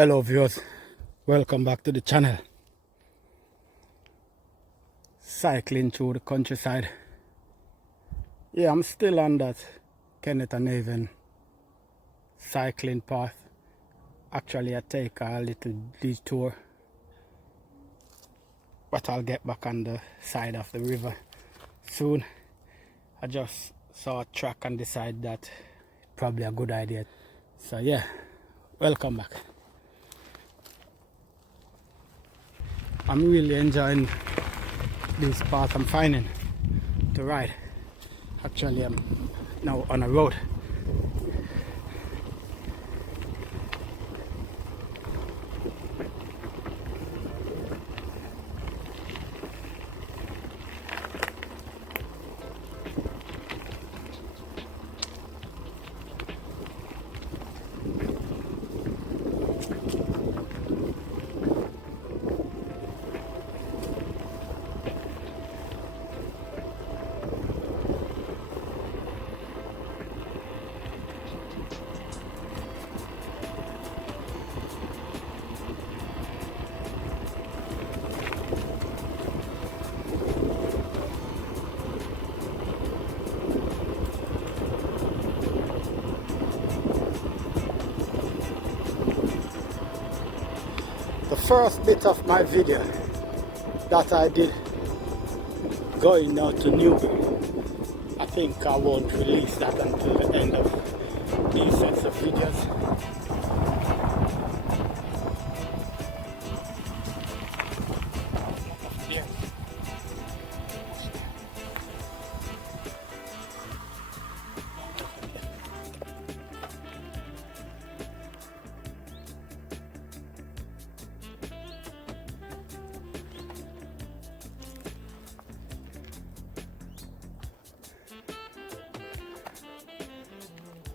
Hello viewers, welcome back to the channel. Cycling through the countryside. Yeah, I'm still on that Kennet and Avon cycling path. Actually, I take a little detour, but I'll get back on the side of the river soon. I just saw a track and decided that probably a good idea. So yeah, welcome back. I'm really enjoying this path I'm finding to ride. Actually, I'm now on a road. The first bit of my video that I did going now to Newbury, I think I won't release that until the end of these sets of videos.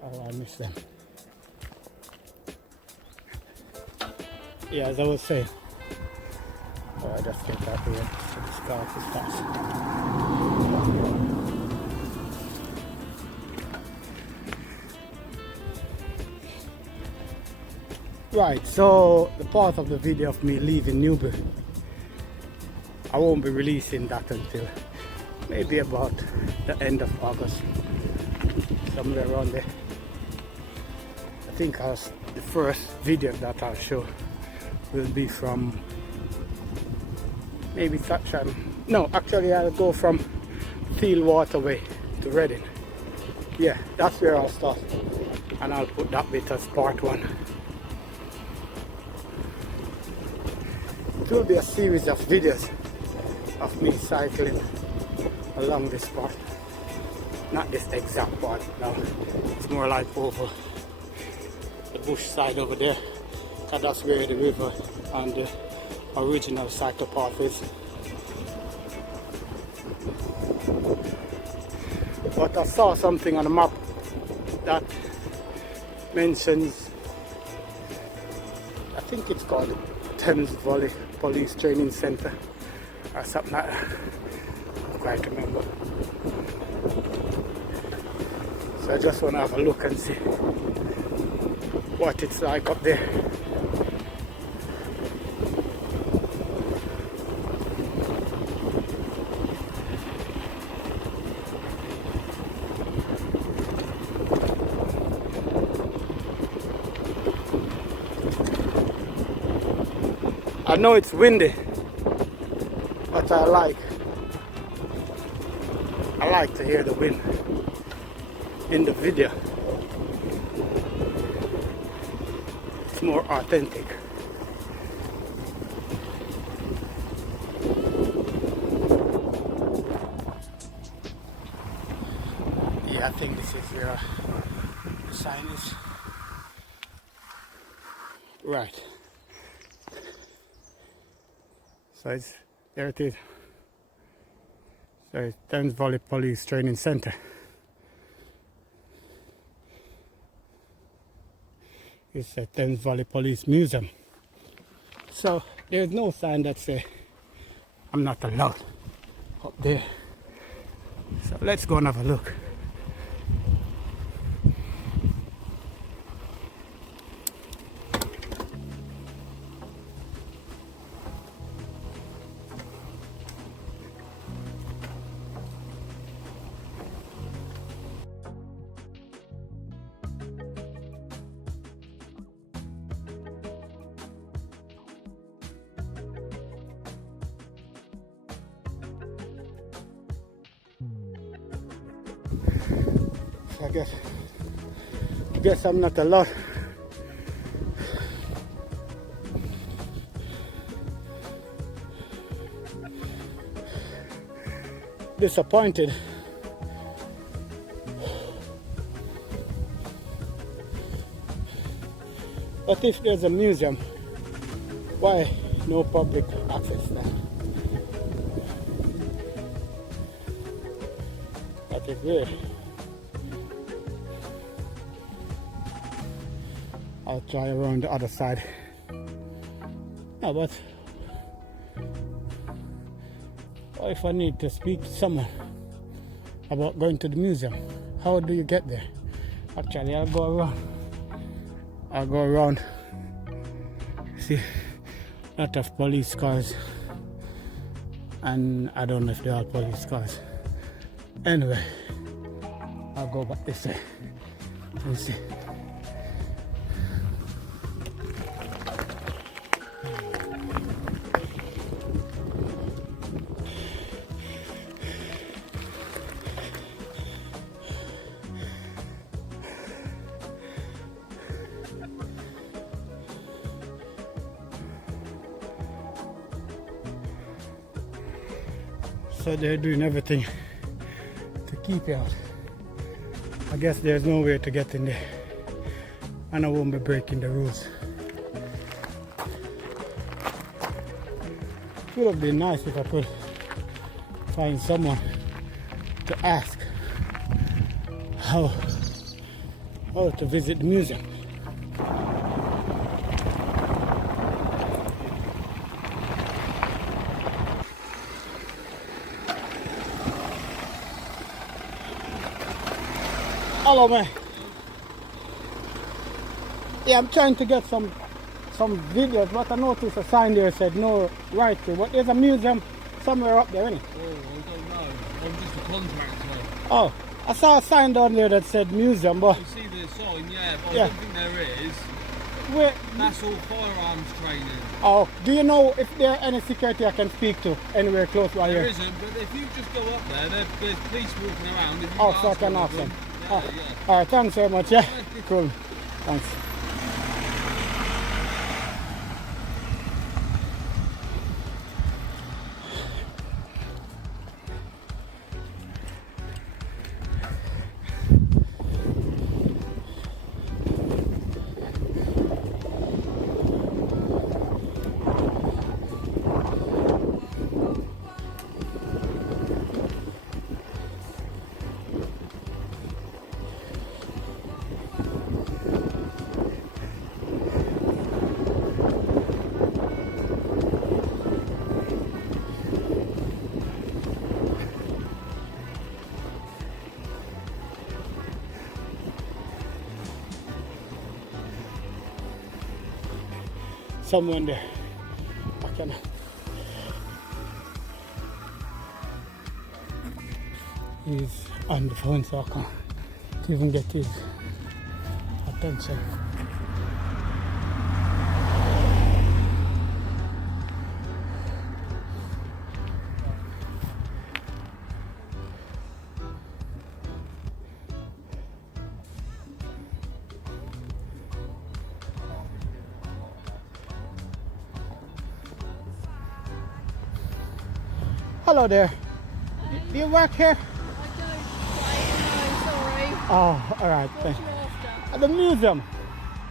Oh, I missed them. Yeah, as I was saying, I just get that here so the scarf is fast. Right, so the part of the video of me leaving Newbury, I won't be releasing that until maybe about the end of August, somewhere around there. I think the first video that I'll show will be from maybe Thatcham. No, actually I'll go from Thiel Waterway to Reading. Yeah, that's where I'll start, and I'll put that bit as part one. It will be a series of videos of me cycling along this part. Not this exact part, no, it's more like over the bush side over there, because that's where the river and the original cycle path is. But I saw something on the map that mentions, I think it's called the Thames Valley Police Training Centre or something like that. I don't quite remember. So I just want to have a look and see what it's like up there. I know it's windy, but I like to hear the wind in the video. It's more authentic. Yeah, I think this is where the sign is. Right. So there it is. So it's Thames Valley Police Training Centre. It's a Thames Valley Police Museum. So there's no sign that says I'm not allowed up there. So let's go and have a look. I guess I'm not allowed. Disappointed. But if there's a museum, why no public access then? That is weird. I'll try around the other side. No, but what if I need to speak to someone about going to the museum? How do you get there? Actually, I'll go around. See, a lot of police cars, and I don't know if they are police cars. Anyway, I'll go back this way. Let's see. So they're doing everything to keep you out. I guess there's no way to get in there, and I won't be breaking the rules. It would have been nice if I could find someone to ask how to visit the museum. Hello, man. Yeah, I'm trying to get some videos, but I noticed a sign there said no right to. But there's a museum somewhere up there, isn't it? Oh, I don't know. I'm just a contractor. Oh, I saw a sign down there that said museum, but You see the sign, yeah, but Yeah. I don't think there is. where? That's all firearms training. Oh, do you know if there are any security I can speak to anywhere close by There here? isn't, but if you just go up there, there's police walking around. If you Oh, so I ask can one ask of them. Yeah, Oh, yeah. all right, thanks very much. Yeah, cool. Thanks. Someone there. I can. He's on the phone, so I can't even get his attention. Hello there. Do you work here? I don't quite know, sorry. Oh, all right. What Thanks. you after? At the museum.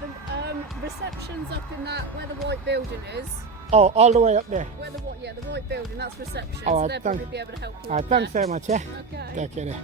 The reception's up in that, where the white building is. Oh, all the way up there. Where the what? Yeah, the white building. That's reception. Oh, So they'll thank- probably be able to help you. All right, up thanks there. very much. Yeah. Okay. Take care there.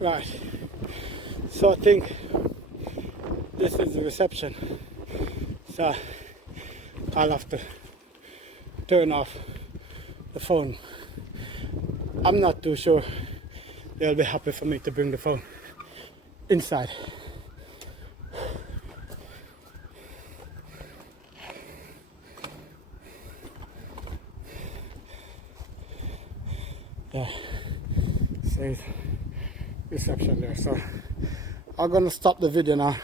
Right. So I think this is the reception. So I'll have to turn off the phone. I'm not too sure they'll be happy for me to bring the phone inside. Yeah, says reception there. So I'm gonna stop the video now.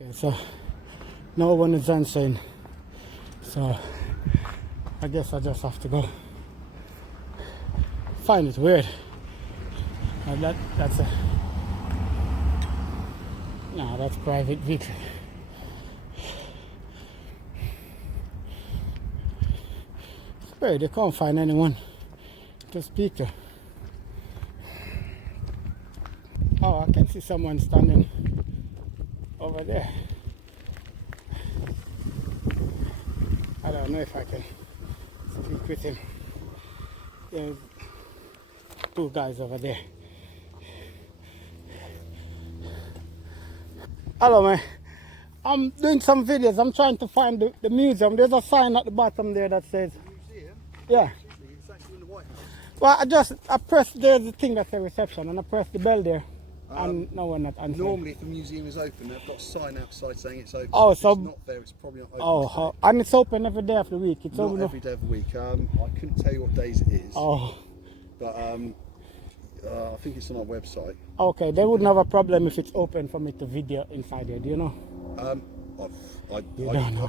Okay, so no one is answering. So I guess I just have to go. Find it weird. That's a no, that's private vehicle. It's weird, they can't find anyone to speak to. Oh, I can see someone standing over there. I don't know if I can speak with him. There's two guys over there. Hello, man. I'm doing some videos. I'm trying to find the museum. There's a sign at the bottom there that says... Museum? Yeah. It's actually in the White House. Well, I pressed, there's a thing that says reception, and I pressed the bell there, and no one had answered. Normally, if the museum is open, they've got a sign outside saying it's open. Oh, if so... it's not there, it's probably not open. Oh, and it's open every day of the week. It's not open every day of the week. I couldn't tell you what days it is. Oh. But I think it's on our website. Okay, they wouldn't have a problem if it's open for me to video inside here, do you know? I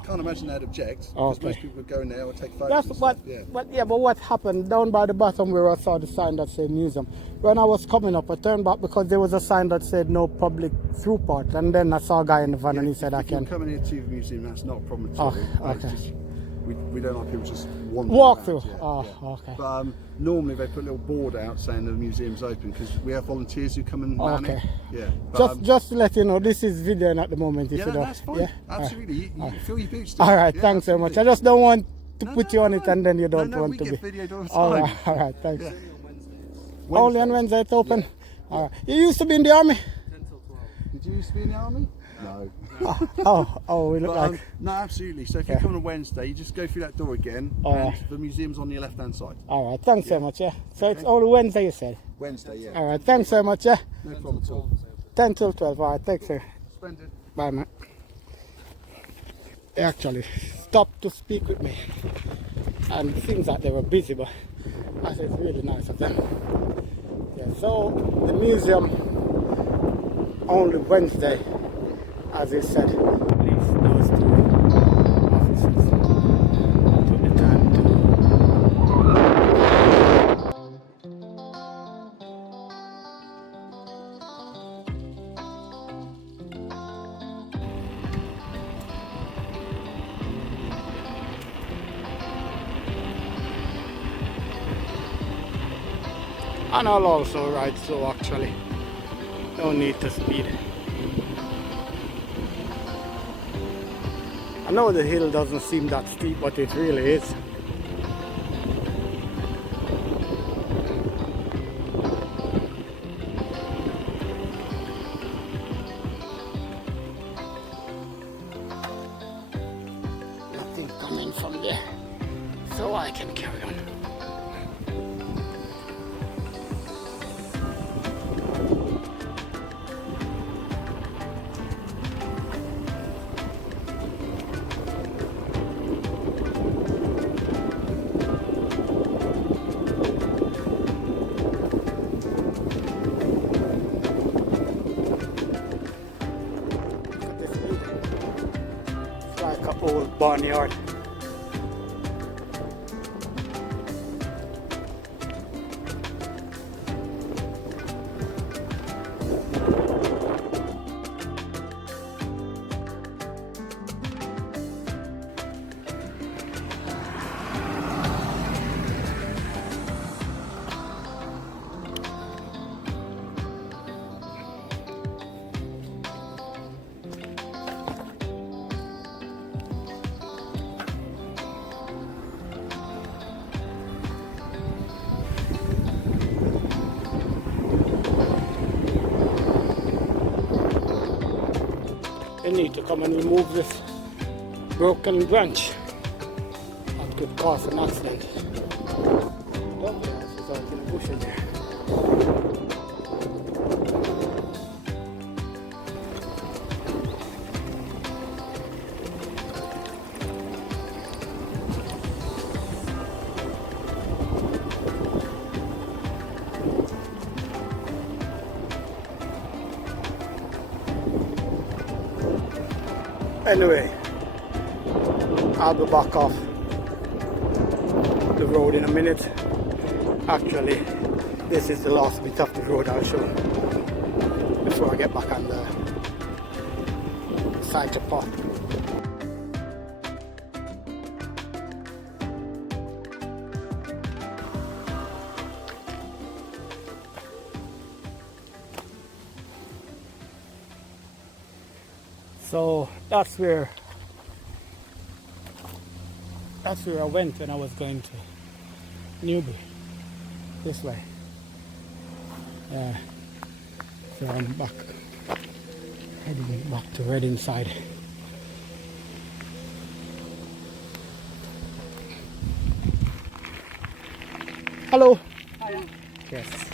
can't imagine they'd object, because Okay. most people would go in there or take photos That's and what, stuff, but what happened down by the bottom where I saw the sign that said museum. When I was coming up, I turned back because there was a sign that said no public through part, and then I saw a guy in the van and he said I If you're can coming here to the museum, that's not a problem at all. It's okay. just, we don't like people just wandering Walk around, through. yeah. Okay. But normally they put a little board out saying the museum's open, because we have volunteers who come and man it. Yeah. But, Just to let you know, this is videoing at the moment. If yeah, you don't, that's fine. yeah? Absolutely. You fill your boots. All right, Yeah, thanks very much. I absolutely. just don't want to put you on it and then you don't No, want we to get be. videoed all the All time. right, thanks. Yeah. Only on Wednesday it's open? All right. You used to be in the army? 10 till 12. Did you used to be in the army? No. We look But, like... no, absolutely. So if you come on a Wednesday, you just go through that door again, and the museum's on your left-hand side. All right, thanks so much, yeah. So it's only Wednesday, you said? Wednesday, yeah. All right, thanks so much, yeah. No problem at all. 10 till 12, all right, thanks, sir. Splendid. Bye, man. They actually stopped to speak with me. And it seems like they were busy, but I said it's really nice of them. Yeah, so the museum only Wednesday, as he said. Please, those two officers took the time to... And I'll also ride slow actually. No need to speed. I know the hill doesn't seem that steep, but it really is. Nothing coming from there, so I can carry on. Like an old barnyard. they need to come and remove this broken branch that could cause an accident. Lovely house is out in the bush in there. Anyway, I'll be back off the road in a minute. Actually, this is the last bit of the road I'll show before I get back on the cycle path. So that's where I went when I was going to Newbury, this way. So I'm back, heading back to Reading side. Hello. Hiya. Yes.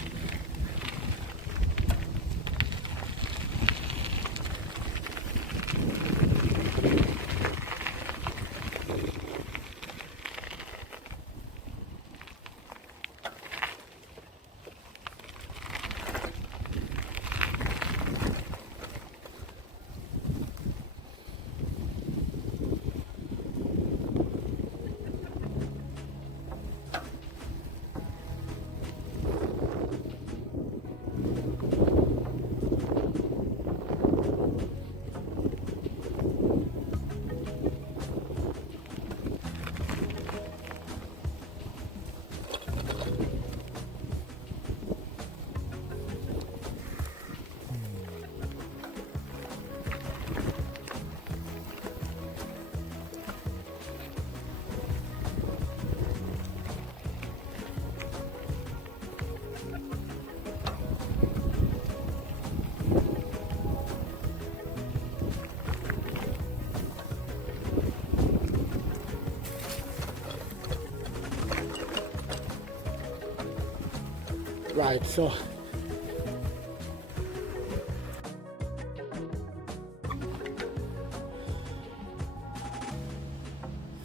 Right, so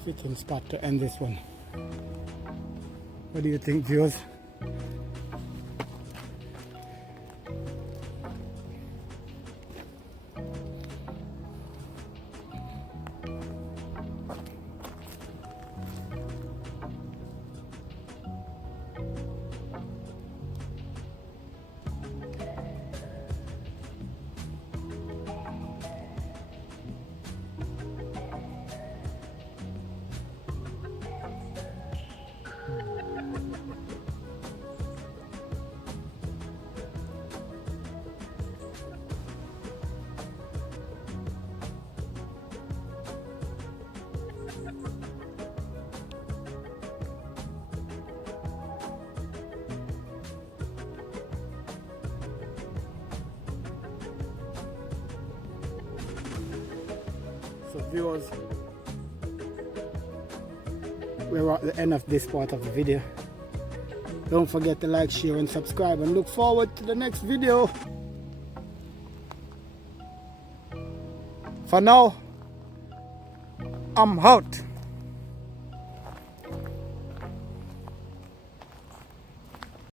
fitting spot to end this one. What do you think, viewers? So viewers, we're at the end of this part of the video. Don't forget to like, share and subscribe, and look forward to the next video. For now, I'm out.